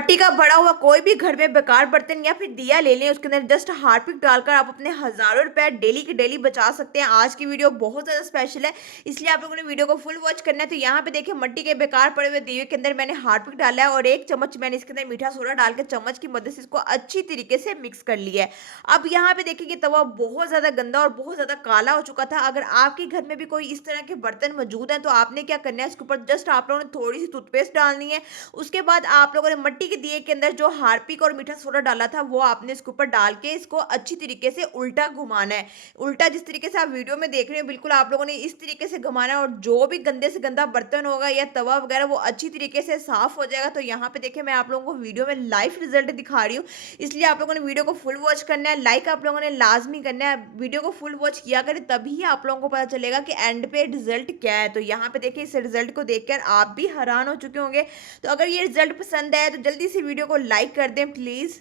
मट्टी का बड़ा हुआ कोई भी घर में बेकार बर्तन या फिर दिया ले लें, उसके अंदर जस्ट हार्पिक डालकर आप अपने हजारों रुपए डेली के डेली बचा सकते हैं। आज की वीडियो बहुत ज्यादा स्पेशल है, इसलिए आप लोगों ने वीडियो को फुल वॉच करना है। तो यहाँ पे देखिए, मट्टी के बेकार पड़े हुए दिए के अंदर मैंने हार्पिक डाला है और 1 चम्मच मैंने इसके अंदर मीठा सोडा डाल के चम्मच की मदद से इसको अच्छी तरीके से मिक्स कर लिया है। अब यहाँ पे देखिए कि तवा बहुत ज्यादा गंदा और बहुत ज्यादा काला हो चुका था। अगर आपके घर में भी कोई इस तरह के बर्तन मौजूद हैं तो आपने क्या करना है, इसके ऊपर जस्ट आप लोगों ने थोड़ी सी टूथपेस्ट डालनी है। उसके बाद आप लोगों ने मट्टी के दिए के अंदर जो हार्पिक और मीठा सोडा डाला था वो आपने इसके ऊपर डाल के इसको अच्छी तरीके से उल्टा घुमाना है। उल्टा जिस तरीके से आप वीडियो में देख रहे हो, बिल्कुल आप लोगों ने इस तरीके से घुमाना है और जो भी गंदे से गंदा बर्तन होगा या तवा वगैरह वो अच्छी तरीके से साफ हो जाएगा। तो यहाँ पे देखिए, मैं आप लोगों को वीडियो में लाइव रिजल्ट दिखा रही हूँ, इसलिए आप लोगों ने वीडियो को फुल वॉच करना है। लाइक आप लोगों ने लाजमी करना है, वीडियो को फुल वॉच किया करें, तभी आप लोगों को पता चलेगा कि एंड पे रिजल्ट क्या है। तो यहाँ पे देखिए, इस रिजल्ट को देखकर आप भी हैरान हो चुके होंगे। तो अगर ये रिजल्ट पसंद आया तो जल्दी से वीडियो को लाइक कर दें प्लीज़।